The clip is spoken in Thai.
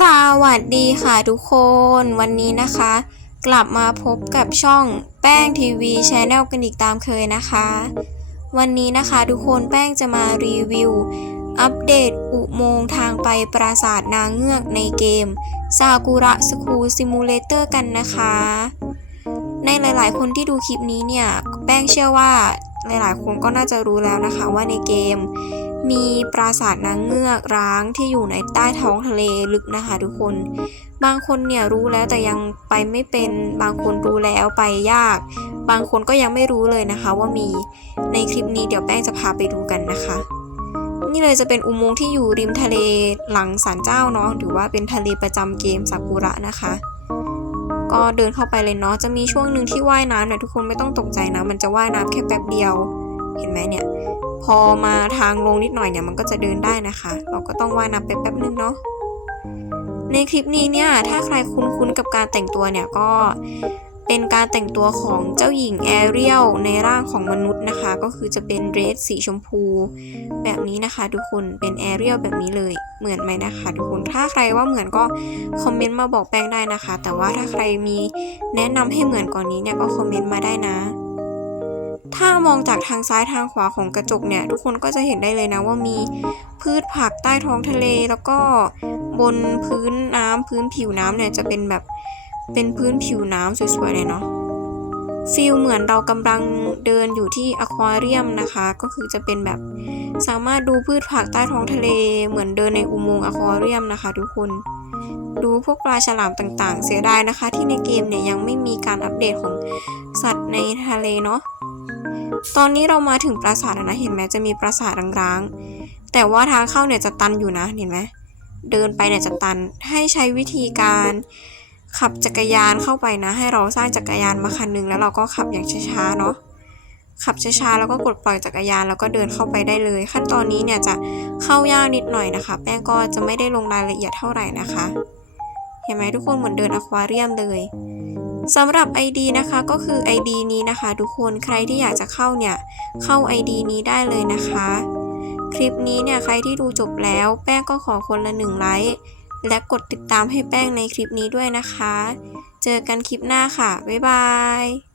สวัสดีค่ะทุกคนวันนี้นะคะ กลับมาพบกับช่องแป้งทีวีชแนลกันอีกตามเคยนะคะ วันนี้นะคะทุกคนแป้งจะมารีวิว อัปเดตอุโมงค์ทางไปปราสาทนางเงือกในเกมซากุระสคูลซิมูเลเตอร์กันนะคะ ในหลายๆ คนที่ดูคลิปนี้เนี่ย แป้งเชื่อว่าหลายๆ คนก็น่าจะรู้แล้วนะคะว่าในเกม มีปราสาทนางเงือกร้างที่อยู่ในใต้ท้องทะเลลึกนะคะทุกคน บางคนเนี่ยรู้แล้วแต่ยังไปไม่เป็น บางคนรู้แล้วไปยาก บางคนก็ยังไม่รู้เลยนะคะว่ามีในคลิปนี้เดี๋ยวแป้งจะพาไปดูกันนะคะ นี่เลยจะเป็นอุโมงค์ที่อยู่ริมทะเลหลังศาลเจ้าเนาะหรือว่าเป็นทะเลประจำเกมซากุระนะคะ ก็เดินเข้าไปเลยเนาะจะมีช่วงหนึ่งที่ว่ายน้ำเนี่ยทุกคนไม่ต้องตกใจนะ มันจะว่ายน้ำแค่แป๊บเดียว เห็นไหมเนี่ย พอมาทางลงนิดหน่อยเนี่ยมันก็จะเดินได้นะคะ เราก็ต้องว่ายน้ำไปแป๊บนึงเนาะในคลิปนี้เนี่ยถ้าใครคุ้นๆกับการแต่งตัวเนี่ยก็เป็นการแต่งตัวของเจ้าหญิงแอเรียลในร่างของมนุษย์นะคะ ก็คือจะเป็นเดรสสีชมพู แบบนี้นะคะทุกคนเป็นแอเรียลแบบนี้เลยเหมือนไหมนะคะทุกคนถ้าใครว่าเหมือนก็คอมเมนต์มาบอกแป้งได้นะคะ แต่ว่าถ้าใครมีแนะนำให้เหมือนกว่อนนี้เนี่ยก็คอมเมนต์มาได้นะ ถ้ามองจากทางซ้ายทางขวาของกระจกเนี่ย ทุกคนก็จะเห็นได้เลยนะว่ามีพืชผักใต้ท้องทะเล แล้วก็บนพื้นน้ำพื้นผิวน้ำเนี่ยจะเป็นแบบเป็นพื้นผิวน้ำสวยๆเลยเนาะฟีลเหมือนเรากำลังเดินอยู่ที่อควาเรียมนะคะ ก็คือจะเป็นแบบสามารถดูพืชผักใต้ท้องทะเล เหมือนเดินในอุโมงค์อควาเรียมนะคะ ทุกคนดูพวกปลาฉลามต่างๆ เสียดายนะคะ ที่ในเกมเนี่ยยังไม่มีการอัปเดตของสัตว์ในทะเลเนาะ ตอนนี้เรามาถึงปราสาทแล้วนะ เห็นไหมจะมีปราสาทร้างๆ แต่ว่าทางเข้าเนี่ยจะตันอยู่นะเห็นไหมเดินไปเนี่ยจะตันให้ใช้วิธีการขับจักรยานเข้าไปนะ ให้เราสร้างจักรยานมาคันหนึงแล้วเราก็ขับอย่างช้าๆเนาะขับช้าๆแล้วก็กดปล่อยจักรยานแล้วก็เดินเข้าไปได้เลย ขั้นตอนนี้เนี่ยจะเข้ายากนิดหน่อยนะคะ แป้งก็จะไม่ได้ลงรายละเอียดเท่าไหร่นะคะ เห็นไหมทุกคนเหมือนเดินอควาเรียมเลย สำหรับ ID นะคะก็คือ ID นี้นะคะ ทุกคนใครที่อยากจะเข้าเนี่ยเข้า ID นี้ได้เลยนะคะ คลิปนี้เนี่ยใครที่ดูจบแล้วแป้งก็ขอคนละหนึ่งไลค์และกดติดตามให้แป้งในคลิปนี้ด้วยนะคะ เจอกันคลิปหน้าค่ะ บ๊ายบาย